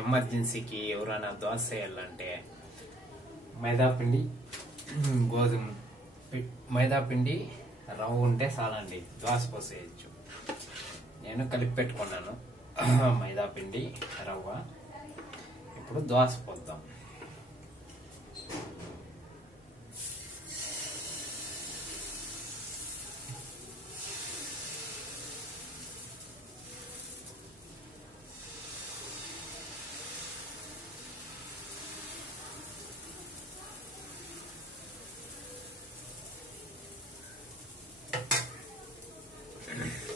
ఎమర్జెన్సీకి ఎవరైనా దోశ వేయాలంటే మైదాపిండి మైదాపిండి రవ్వ ఉంటే చాలండి, దోశ పోసేయచ్చు. నేను కలిపి పెట్టుకున్నాను మైదాపిండి రవ్వ. ఇప్పుడు దోశ పోద్దాం.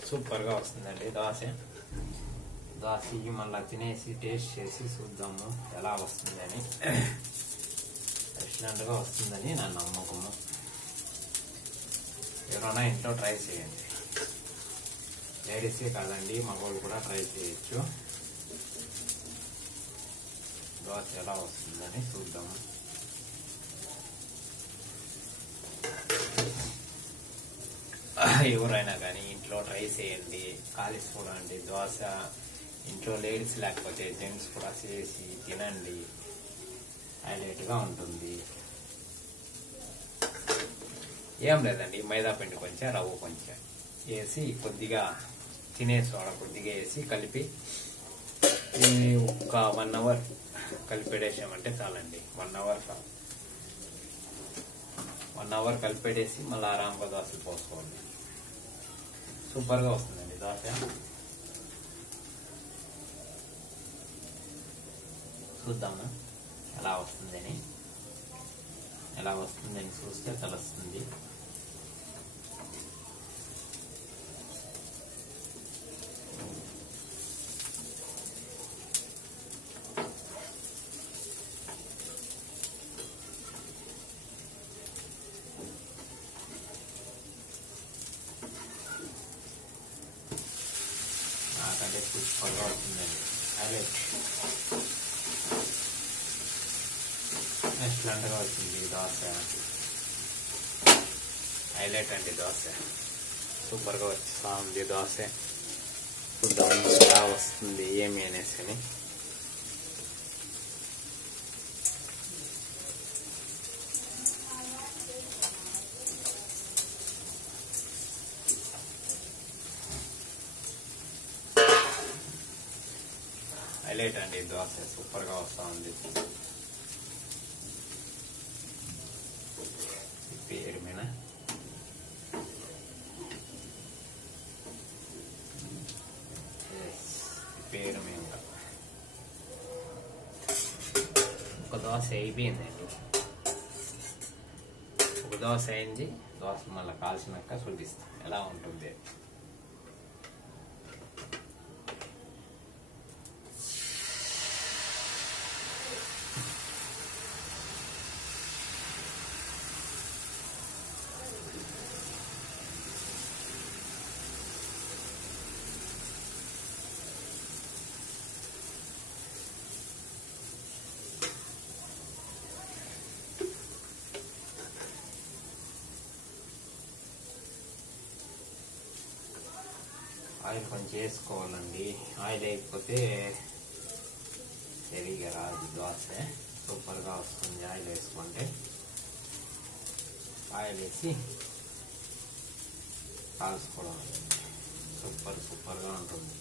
సూపర్గా వస్తుందండి దోశ. మళ్ళీ తినేసి టేస్ట్ చేసి చూద్దాము ఎలా వస్తుందని. ఎక్సలెంట్గా వస్తుందని నా నమ్మకము. ఎవరైనా ఇంట్లో ట్రై చేయండి. లేడీసే కాదండి, మగవాళ్ళు కూడా ట్రై చేయొచ్చు. దోశ ఎలా వస్తుందని చూద్దాము. ఎవరైనా కానీ ఇంట్లో ట్రై చేయండి, కాలేసి చూడండి. దోశ ఇంట్లో లేడీస్ లేకపోతే జెంట్స్ కూడా చేసి తినండి, హైలైట్గా ఉంటుంది. ఏం లేదండి, మైదా పిండి కొంచెం రవ్వ కొంచెం వేసి కొద్దిగా తినే సోడా కొద్దిగా వేసి కలిపి ఒక 1 అవర్ కలిపెడేసామంటే చాలండి. 1 అవర్ కలిపెడేసి మళ్ళీ ఆరాంగా దోశలు పోసుకోండి. సూపర్గా వస్తుందండి దోశ. చూద్దాము ఎలా వస్తుందని చూస్తే తెలుస్తుంది. నాకంటే సూపర్గా అవుతుందండి. ఎక్సలెంట్గా వచ్చింది దోశ. హైలైట్ అండి దోశ. సూపర్గా వచ్చేస్తా ఉంది దోశ. చూద్దాం ఎలా వస్తుంది ఏమి అనేసి అని. హైలైట్ అండి దోశ. సూపర్గా వస్తూ ఉంది. పేరుమేనా ఒక దోశ అయిపోయిందండి. ఒక దోశ అయింది. దోశ మళ్ళీ కాల్చినాక చూపిస్తాం ఎలా ఉంటుంది. ఆయిల్ కొంచెం వేసుకోవాలండి. ఆయిల్ వేయకపోతే సరిగా రాదు దోశ. సూపర్గా వస్తుంది ఆయిల్ వేసుకుంటే. ఆయిల్ వేసి కాల్చుకోవడం సూపర్గా ఉంటుంది.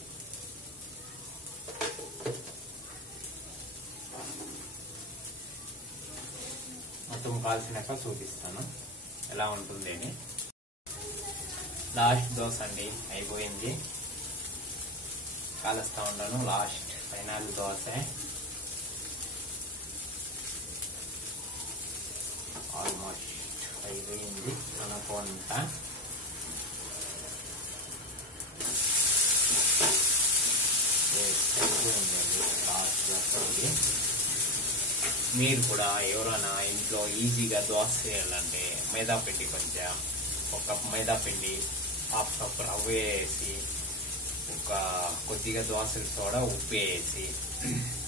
మొత్తం కాల్చినాక చూపిస్తాను ఎలా ఉంటుంది అని. లాస్ట్ దోశ అండి అయిపోయింది. కాలుస్తా ఉన్నాను. Last final dosa. ఆల్మోస్ట్ అయిపోయింది అనుకుంటా. అయిపోయిందండి లాస్ట్ దోశ. మీరు కూడా ఎవరైనా ఇంట్లో ఈజీగా దోశ చేయాలంటే మైదాపిండి కొంచెం ఒక కప్ మైదాపిండి, హాఫ్ కప్ రవ్వ వేసి, ఒక కొద్దిగా దోశల సోడా ఉప్పు వేసి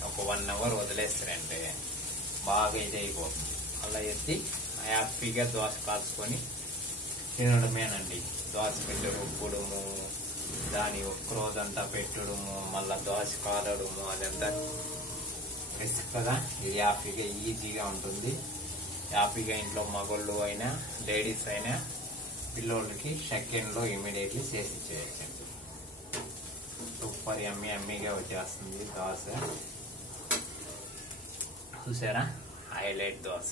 ఒక 1 అవర్ వదిలేస్తారంటే బాగా ఇది అయిపోతుంది. అలా ఎత్తి హ్యాపీగా దోశ కాల్చుకొని తినడమేనండి. దోశ పిండి రుబ్బడము దాని ఒక్క రోజంతా పెట్టడము మళ్ళా దోశ కాలడము అదంతా రిస్క్ కదా. ఇది హ్యాపీగా ఈజీగా ఉంటుంది. హ్యాపీగా ఇంట్లో మగోళ్ళు అయినా లేడీస్ అయినా పిల్లోళ్ళకి సెకండ్లో ఇమీడియట్లీ చేసి ఇచ్చేయచ్చండి. సూపర్ యమ్మీగా వచ్చేస్తుంది దోశ. చూసారా, హైలైట్ దోశ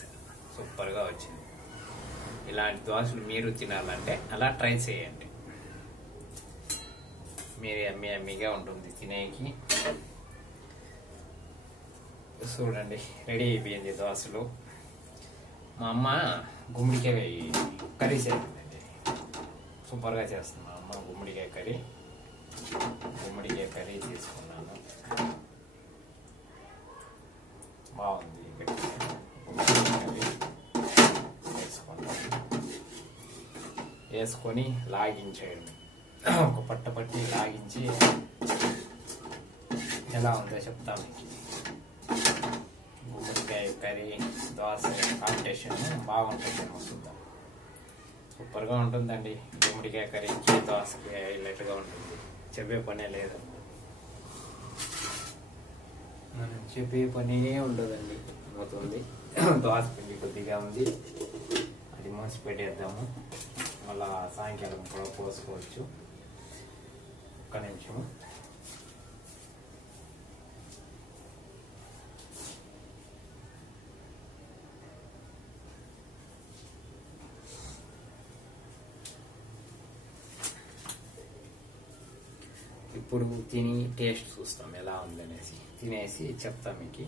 సూపర్గా వచ్చింది. ఇలాంటి దోశలు మీరు తినాలంటే అలా ట్రై చేయండి. మీరు యమ్మీగా ఉంటుంది తినేకి. చూడండి, రెడీ అయిపోయింది దోశలు. మా అమ్మ గుమ్మడికాయ కర్రీ చేస్తుందండి, సూపర్గా చేస్తుంది మా అమ్మ గుమ్మడికాయ కర్రీ. గుమ్మడికాయ కర్రీ తీసుకున్నాను, బాగుంది. వేసుకొని లాగించేయండి, ఒక పట్టి లాగించి ఎలా ఉందో చెప్తా మీకు. గుమ్మడికాయ కర్రీ దోశ కాంబినేషన్ బాగుంటుంది, చూద్దాం. సూపర్గా ఉంటుందండి. గుమ్మడికాయ కర్రీకి దోశకి హైలైట్గా ఉంటుంది, చెప్పే పనే లేదు. మనం చెప్పే పనే ఉండదండి. అవుతుంది. దోశ పిండి కొద్దిగా ఉంది, అది మూసి పెట్టేద్దాము. మళ్ళా సాయంకాలం కూడా పోసుకోవచ్చు. ఒక్క నిమిషము. ఇప్పుడు తిని టేస్ట్ చూస్తాం ఎలా ఉందనేసి. తినేసి చెప్తాం మీకు.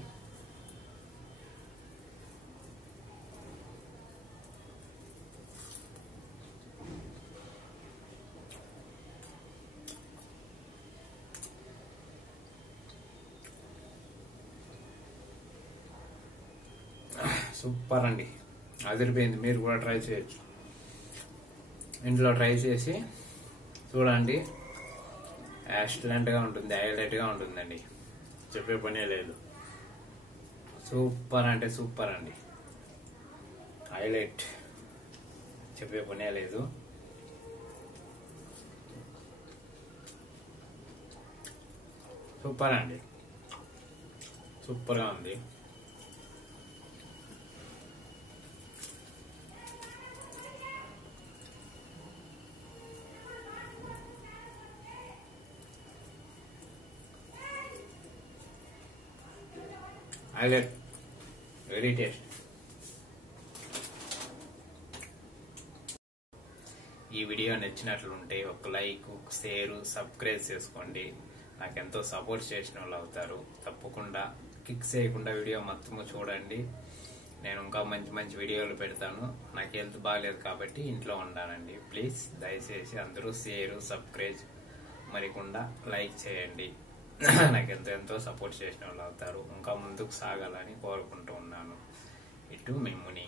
సూపర్ అండి, అదిరిపోయింది. మీరు కూడా ట్రై చేయొచ్చు, ఇంట్లో ట్రై చేసి చూడండి. ఎక్సలెంట్గా ఉంటుంది, హైలైట్గా ఉంటుందండి, చెప్పే పనే లేదు. సూపర్ అంటే సూపర్ అండి, హైలైట్, చెప్పే పనే లేదు. సూపర్ అండి, సూపర్గా ఉంది. Highlight, very taste. ఈ వీడియో నచ్చినట్లుంటే ఒక లైక్, ఒక షేర్, సబ్స్క్రైబ్ చేసుకోండి. నాకెంతో సపోర్ట్ చేసిన వాళ్ళు అవుతారు. తప్పకుండా క్లిక్ చేయకుండా వీడియో మొత్తము చూడండి. నేను ఇంకా మంచి మంచి వీడియోలు పెడతాను. నాకు హెల్త్ బాగాలేదు కాబట్టి ఇంట్లో ఉండానండి. ప్లీజ్ దయచేసి అందరూ షేర్, సబ్స్క్రైబ్ మరికుండా లైక్ చేయండి. నాకు ఎంతో సపోర్ట్ చేసిన వాళ్ళు అవుతారు. ఇంకా ముందుకు సాగాలని కోరుకుంటూ ఉన్నాను. ఇటు మిమ్ముని.